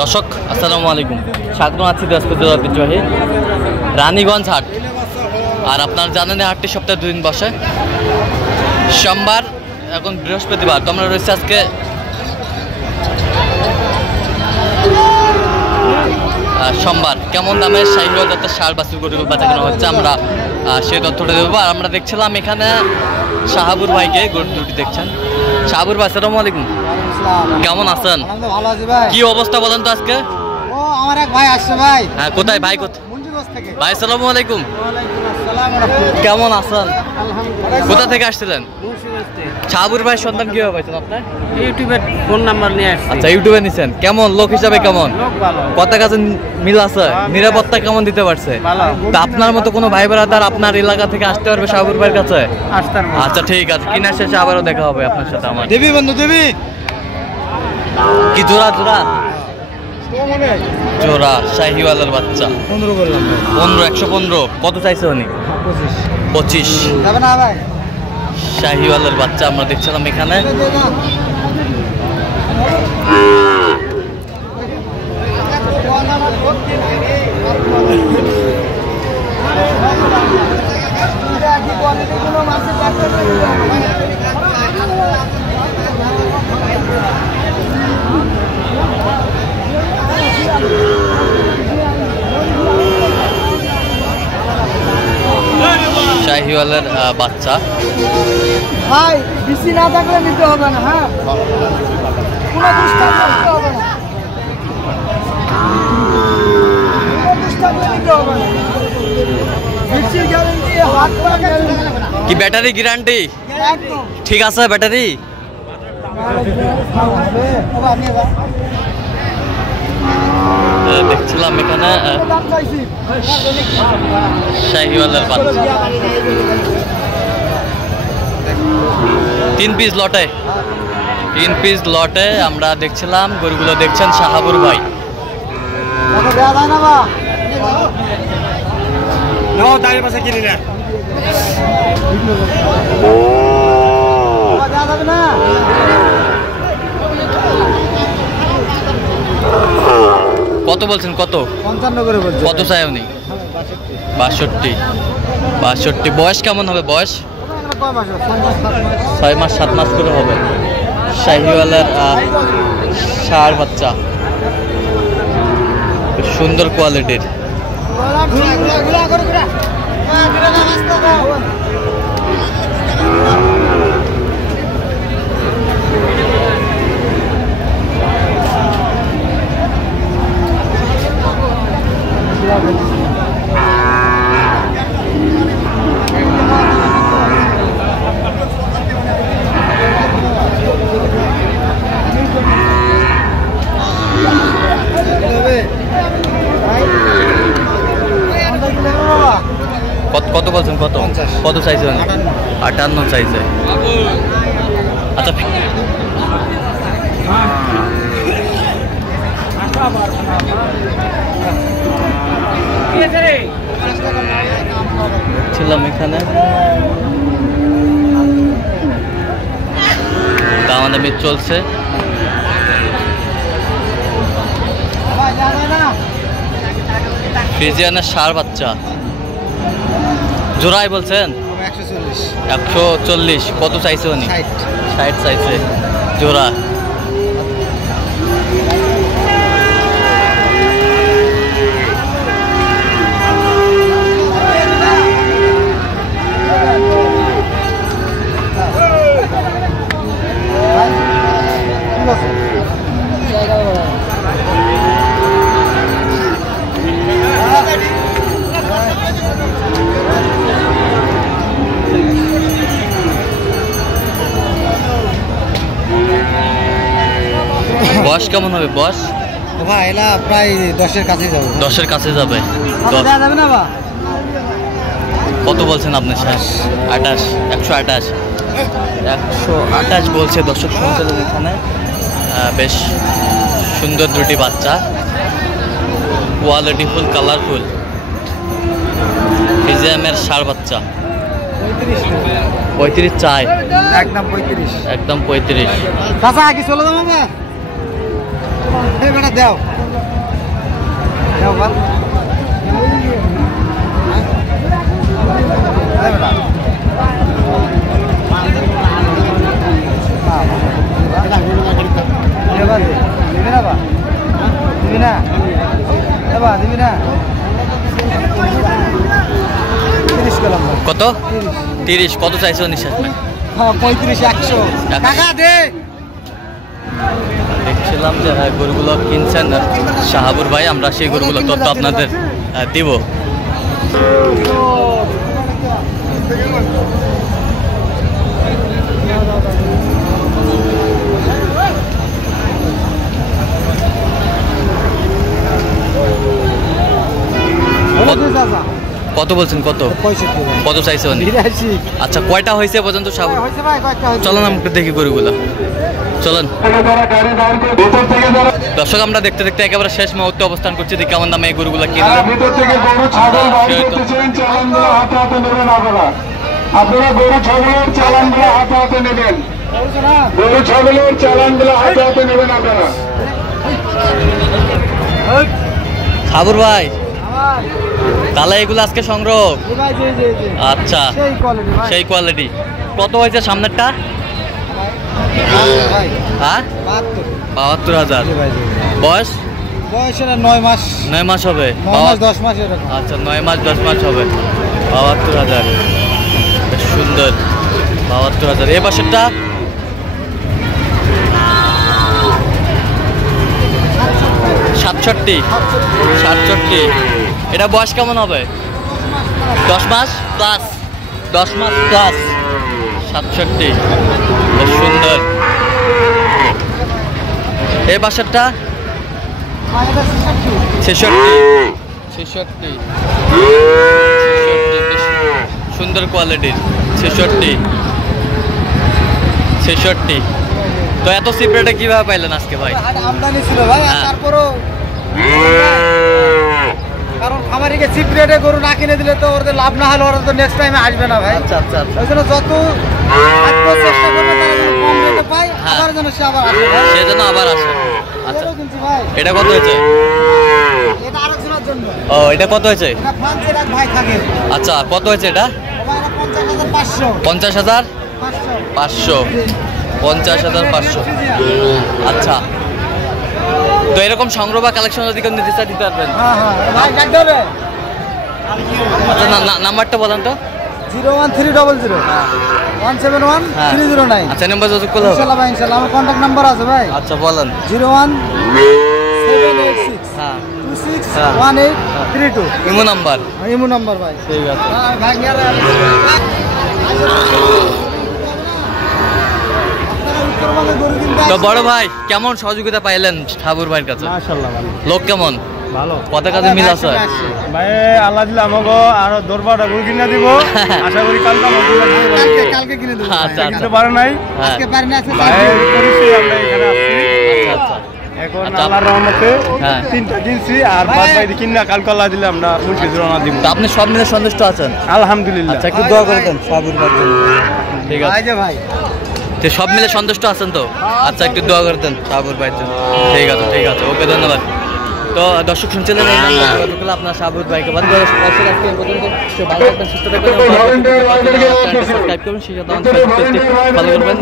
দর্শক আসসালামু আলাইকুম, স্বাগত আছি দিনাজপুর ঐতিহ্যবাহী রানীগঞ্জ হাট। আর আপনারা জানেন হাটটি সপ্তাহে 2 দিন বসে, সোমবার এখন বৃহস্পতিবার। তোমরা রয়েছে আজকে সোমবার। কেমন দামে শাহিওয়াল জাতের ষাঁড় বাছুর গরু বেচা কেনা হচ্ছে আমরা সেই তথ্যটা দেবো। আর আমরা দেখছিলাম এখানে শাহাবুর ভাইকে, গরু দুটি দেখছেন। শাহাবুর ভাই আসসালামু আলাইকুম, কেমন আছেন? ভালো আছি ভাই। কি অবস্থা বলেন তো আজকে? ও আমার এক ভাই আসছে ভাই। হ্যাঁ, কোথায় ভাই? কোথায়? মুন্সিগঞ্জ থেকে। ভাই আসসালামু আলাইকুম, ওয়ালাইকুম আসসালাম ওয়া রাহমাতুল্লাহ। কেমন আছেন? আলহামদুলিল্লাহ। কোথা থেকে আসছিলেন? মুন্সিগঞ্জ থেকে। শাহাবুর ভাই সন্ধান কিভাবে পাইছেন আপনার? ইউটিউবের ফোন নাম্বার নিয়ে আসছি। আচ্ছা, ইউটিউবে নিছেন। কেমন লোক হিসাবে কেমন? লোক ভালো। কথা কাছে মিল আছে? নিরাপত্তা কেমন দিতে পারছে? ভালো। তা আপনার মতো কোনো ভাই ব্রাদার আপনার এলাকা থেকে আসতে পারবে শাহাবুর ভাইয়ের কাছে? আসতার। আচ্ছা ঠিক আছে, কিনা শেষে আবারও দেখা হবে আপনার সাথে আমার। দেবী বন্ধু দেবী। কি জোড়া জোড়া? জোড়া শাহিওয়ালের বাচ্চা। 15 বললাম ভাই। 15, 115। কত চাইছে উনি? 25। যাবে না ভাই? শাহিওয়ালের বাচ্চা আমরা দেখছিলাম এখানে। শাহিওয়ালের বাচ্চা। ভাই বেশি না থাকলে নিতে হবে না। হ্যাঁ, কোনো দুষ্টামি করতে হবে না। কোনো দুষ্টামি নিতে হবে না। মিষ্টির গ্যারান্টি, হাত পা গ্যারান্টি। কি ব্যাটারি গ্যারান্টি? একদম। ঠিক আছে ব্যাটারি। দেখছিলাম এখানে শাহিওয়ালের বাচ্চা 3 পিস লটে। 3 পিস লটে আমরা দেখছিলাম। গরুগুলো দেখছেন শাহাবুর ভাই। কত বলছেন? কত? 55 করে বলছি। কত চাই উনি? 62। বয়স কেমন হবে? বয়স 6 মাস 7 মাস করে হবে। শাহিওয়ালের ষাঁড় বাচ্চা, সুন্দর কোয়ালিটির। কত বলছেন? কত কত চাইছে? 58 চাইছে। আচ্ছা, ছিলাম এখানে দামাদামি চলছে। ফ্রিজিয়ানের ষাঁড় বাচ্চা জোড়াই বলছেন 140। কত চাইছে উনি? 60 চাইছে জোড়া। বয়স কেমন হবে? বয়স ভাই এলা প্রায় 10-এর কাছে যাবে। 10-এর কাছে যাবে। যাবে না বা? কত বলছেন আপনি? 128। 128 বলছে। দর্শক শুনছিলেন এখানে বেশ সুন্দর দুটি বাচ্চা, কোয়ালিটিফুল, কালারফুল। ফিজিয়ামের ষাঁড় বাচ্চা 35 চাই। একদম 35। একদম 35। চাচা কি চলে যাবো? এই বেটা দাও দাও বল কত 30 কত চাইছো নিশাস ভাই? 35-100 টাকা দে। দেখছিলাম যে গরুগুলো কিনছেন শাহাবুর ভাই, আমরা সেই গরুগুলো তথ্য আপনাদের দিব। কত বলছেন? কত কত চাইছেন? আচ্ছা কয়টা হয়েছে পর্যন্ত শাহাবুর? চলেন আমরা দেখি গরুগুলো, চলেন। দর্শক আমরা দেখতে দেখতে একেবারে শেষ মুহূর্তে অবস্থান করছি, দেখি কেমন দামে এই গরুগুলো কিনলাম। আপনারা গরু ছাগলের চালানগুলো হাতে হাতে নেবেন, গরু ছাগলের চালানগুলো হাতে হাতে নেবেন আপনারা। শাহাবুর ভাই তাহলে এগুলো আজকে সংগ্রহ? আচ্ছা সেই কোয়ালিটি। কত হয়েছে সামনেরটা? হ্যাঁ 72,000। বয়স? বয়স 9 মাস। 9 মাস হবে? 10 মাস এরকম। আচ্ছা 9 মাস 10 মাস হবে। 72,000, বেশ সুন্দর। 72,000। এই পাশেরটা? 67। এটা বয়স কেমন হবে? 10 মাস প্লাস। 10 মাস প্লাস। 67, বেশ সুন্দর। এই বাসারটা? 66। বেশ সুন্দর কোয়ালিটির। 66। তো এত চিপ রেটে কিভাবে পাইলেন আজকে ভাই? আমদানি ছিল ভাই, হ্যাঁ। তারপরও কারণ খামারিকে চিপ রেটে গরু না কিনে দিলে তো ওদের লাভ না হলে ওরা তো নেক্সট টাইমে আসবে না ভাই। আচ্ছা আচ্ছা আচ্ছা। ওই জন্য যত চেষ্টা করবে তারা যেন কম রেটে পায়, আবার যেন সে আবার আসে ভাই। সে যেন আবার আসে। আচ্ছা এটাও কিনছি ভাই। এটা কত হয়েছে? এটা আরেকজনের জন্য। ও এটা কত হয়েছে? এটা ফ্রান্সের এক ভাই থাকে। আচ্ছা কত হয়েছে এটা? ভাই এটা 50,500। 50,000? 500। 50,500। আচ্ছা তো এরকম সংগ্রহ বা কালেকশন যদি কেউ নিতে চায় দিতে পারবেন? হ্যাঁ হ্যাঁ ভাই ডাক দেবে। আচ্ছা নাম্বারটা বলেন তো। 01300 171 309। আচ্ছা নাম্বার যোগাযোগ করলে হবে? ইনশাআল্লাহ ভাই, ইনশাআল্লাহ আমার কন্টাক্ট নাম্বার আছে ভাই। আচ্ছা বলেন। 01786 হ্যাঁ 261832। Imo number? ইমো নাম্বার ভাই। ঠিক আছে। ভাই তো বড় ভাই কেমন সহযোগিতা পাইলেন শাহাবুর ভাইয়ের কাছে? মাশাআল্লাহ ভালো। লোক কেমন? ভালো। কত কাজে মিল আছে? ভাই আল্লাহ দিলে আমাকে আরো 10-12টা গরু কিনে দিব। আশা করি কালকে কালকে কিনে দেব। আচ্ছা আচ্ছা। কিনতে পারে নাই। হ্যাঁ। আজকে পারি না, আজকে ভাই করেছি আমরা এখানে আসছি। আচ্ছা আচ্ছা। এখন আচ্ছা। আল্লাহর রহমতে হ্যাঁ। 3টা কিনছি আর বাদ বাকি কিনা কালকে আল্লাহ দিলে আমরা মুরগি রওনা দিব। তো আপনি সব মিলে সন্তুষ্ট আছেন? আলহামদুলিল্লাহ। আচ্ছা একটু দোয়া করে দেন শাহাবুর ভাইয়ের জন্য। ঠিক আছে। ভাই যে ভাই তো সব মিলে সন্তুষ্ট আছেন তো? আচ্ছা একটু দোয়া করে দেন শাহাবুর ভাইয়ের জন্য। ঠিক আছে ঠিক আছে, ওকে ধন্যবাদ। তো দর্শক শুনছিলেন এই নাম্বারগুলো আপনার শাহাবুর ভাইকে বাদ দিয়ে আজকে এই পর্যন্ত। সে ভালো থাকবেন, সুস্থ থাকবেন, সাবস্ক্রাইব করুন, সেই সাথে ফলো করবেন।